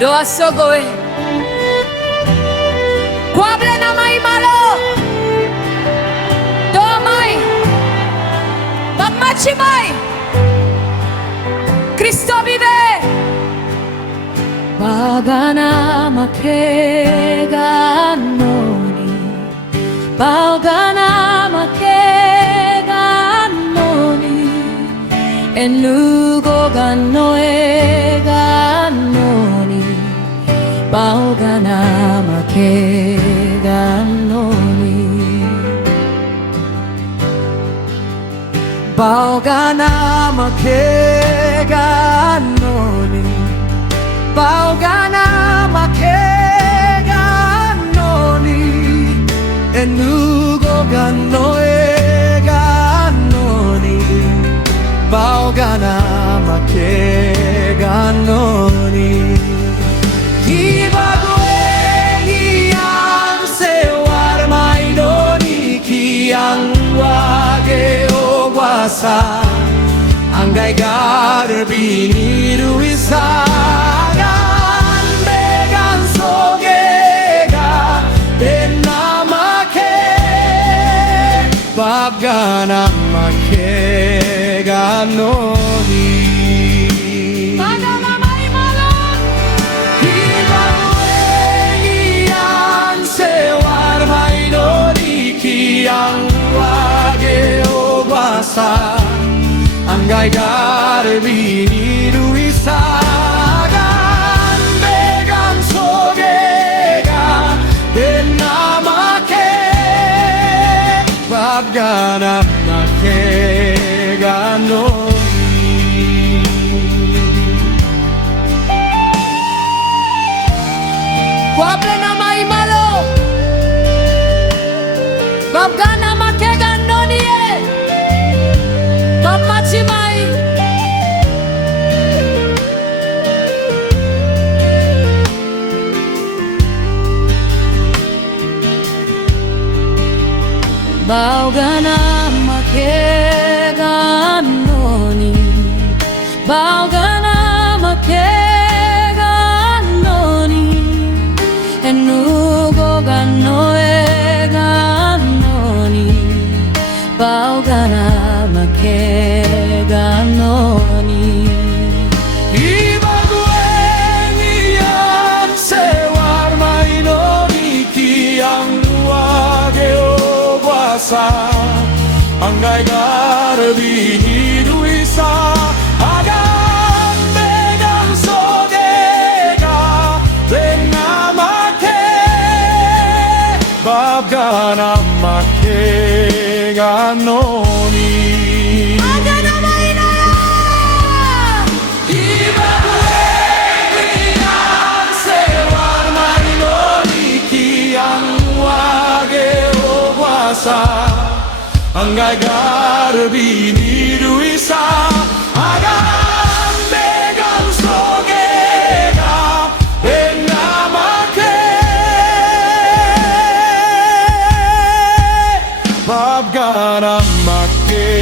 Doa sogoe Kwable na may malo Doa may Pagmachimay Cristo vive Pagana makeganoni Pagana makeganoni Enugo ganoe ganoni Pagana makeganoni Pagana makeganoni Pagana makeganoni Enugo ganoe ganoni Pagana makeganoni Kibagueni ang sewar maidoni Kiang wage ogwasa Angay garbiniru isagan Began sogega Denamake Pagana makeganoni Pagana may malon Kibagueni ang sewar maidoni Kiang wage ogwasa Angay garbiniru isagan Began sogega Denamake Pagana makeganoni Kwable na may malo Pagana makeganoni Pagmachimay Pagana makeganoni Pagana makeganoni Enugo ganoe ganoni Pagana makeganoni Ibagueni ang sewar maidoni Kiang wage ogwasa Angay garbiniru isa Agan begang sogega Denamake Pagana makeganoni Pagana mainaya Ibagueni ang sewar maidoni Kiang wage ogwasa Angay garbiniru isa Agan begang sogega Denamake Pagana makeganoni